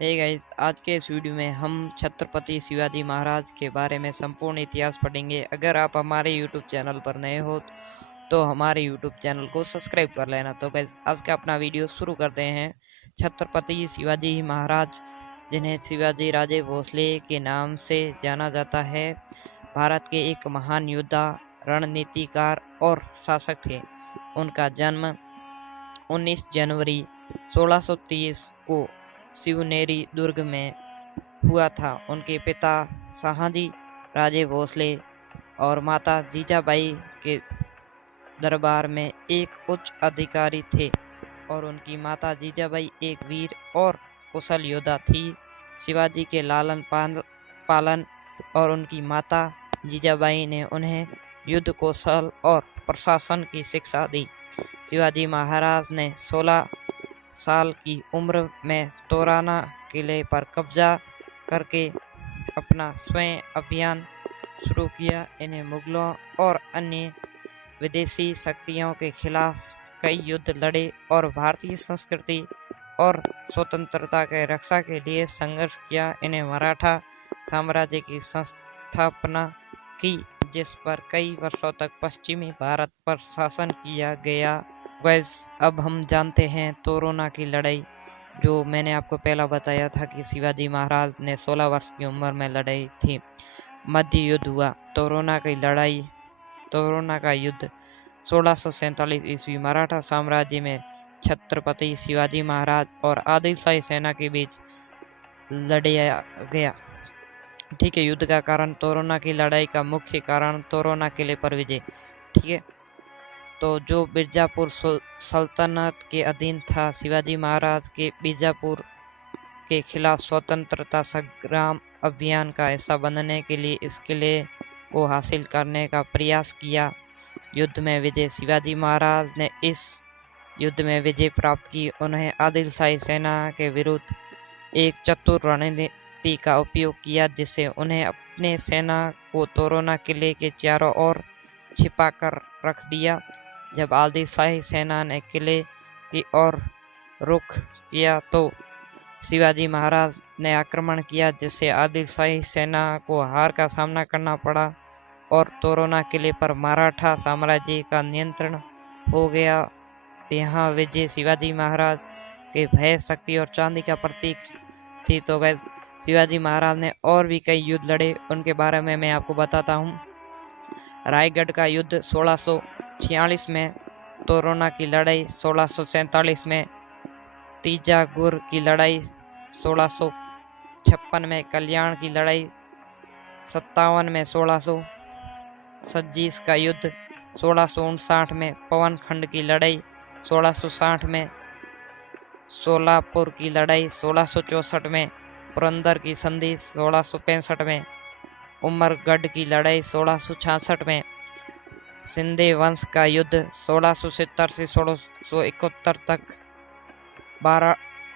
Hey guys, आज के इस वीडियो में हम छत्रपति शिवाजी महाराज के बारे में संपूर्ण इतिहास पढ़ेंगे। अगर आप हमारे यूट्यूब चैनल पर नए हो तो हमारे यूट्यूब चैनल को सब्सक्राइब कर लेना। तो गाइस, आज का अपना वीडियो शुरू करते हैं। छत्रपति शिवाजी महाराज, जिन्हें शिवाजी राजे भोसले के नाम से जाना जाता है, भारत के एक महान योद्धा, रणनीतिकार और शासक थे। उनका जन्म 19 जनवरी 1630 को शिवनेरी दुर्ग में हुआ था। उनके पिता शाहजी राजे भोसले और माता जीजाबाई के दरबार में एक उच्च अधिकारी थे और उनकी माता जीजाबाई एक वीर और कुशल योद्धा थी। शिवाजी के लालन पालन और उनकी माता जीजाबाई ने उन्हें युद्ध कौशल और प्रशासन की शिक्षा दी। शिवाजी महाराज ने 16 साल की उम्र में तोराना किले पर कब्जा करके अपना स्वयं अभियान शुरू किया। इन्हें मुगलों और अन्य विदेशी शक्तियों के खिलाफ कई युद्ध लड़े और भारतीय संस्कृति और स्वतंत्रता के रक्षा के लिए संघर्ष किया। इन्हें मराठा साम्राज्य की स्थापना की, जिस पर कई वर्षों तक पश्चिमी भारत पर शासन किया गया। गाइस, अब हम जानते हैं तोरोना की लड़ाई, जो मैंने आपको पहला बताया था कि शिवाजी महाराज ने 16 वर्ष की उम्र में लड़ाई थी। मध्य युद्ध हुआ। तोरोना का युद्ध 1647 ईस्वी मराठा साम्राज्य में छत्रपति शिवाजी महाराज और आदिलशाही सेना के बीच लड़ाया गया। ठीक है। युद्ध का कारण, तोरोना की लड़ाई का मुख्य कारण तोरोना किले पर विजय। ठीक है। तो जो बीजापुर सल्तनत के अधीन था, शिवाजी महाराज के बीजापुर के खिलाफ स्वतंत्रता संग्राम अभियान का हिस्सा बनने के लिए इस किले को हासिल करने का प्रयास किया। युद्ध में विजय। शिवाजी महाराज ने इस युद्ध में विजय प्राप्त की। उन्हें आदिलशाही सेना के विरुद्ध एक चतुर रणनीति का उपयोग किया, जिससे उन्हें अपने सेना को तोरोना किले के चारों ओर छिपा कर रख दिया। जब आदिलशाही सेना ने किले की ओर रुख किया तो शिवाजी महाराज ने आक्रमण किया, जिससे आदिलशाही सेना को हार का सामना करना पड़ा और तोरोना किले पर मराठा साम्राज्य का नियंत्रण हो गया। यहाँ विजय शिवाजी महाराज के भय, शक्ति और चांदी का प्रतीक थी। तो गाइस, शिवाजी महाराज ने और भी कई युद्ध लड़े, उनके बारे में मैं आपको बताता हूँ। रायगढ़ का युद्ध 1646 में, तोरोना की लड़ाई 1647 में, तीजागुर की लड़ाई 1656 में, कल्याण की लड़ाई 57 में, 1626 का युद्ध 1659 में, पवनखंड की लड़ाई 1660 में, सोलापुर की लड़ाई 1664 में, पुरंदर की संधि 1665 में, उमरगढ़ की लड़ाई 1666 में, सिंधे वंश का युद्ध 1670 से 1671 तक,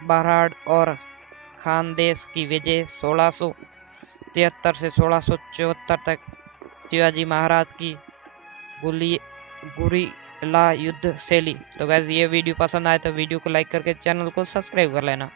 बाराड़ और खानदेश की विजय 1673 से 1674 तक, शिवाजी महाराज की गुरिल्ला युद्ध शैली। तो गाइस, ये वीडियो पसंद आए तो वीडियो को लाइक करके चैनल को सब्सक्राइब कर लेना।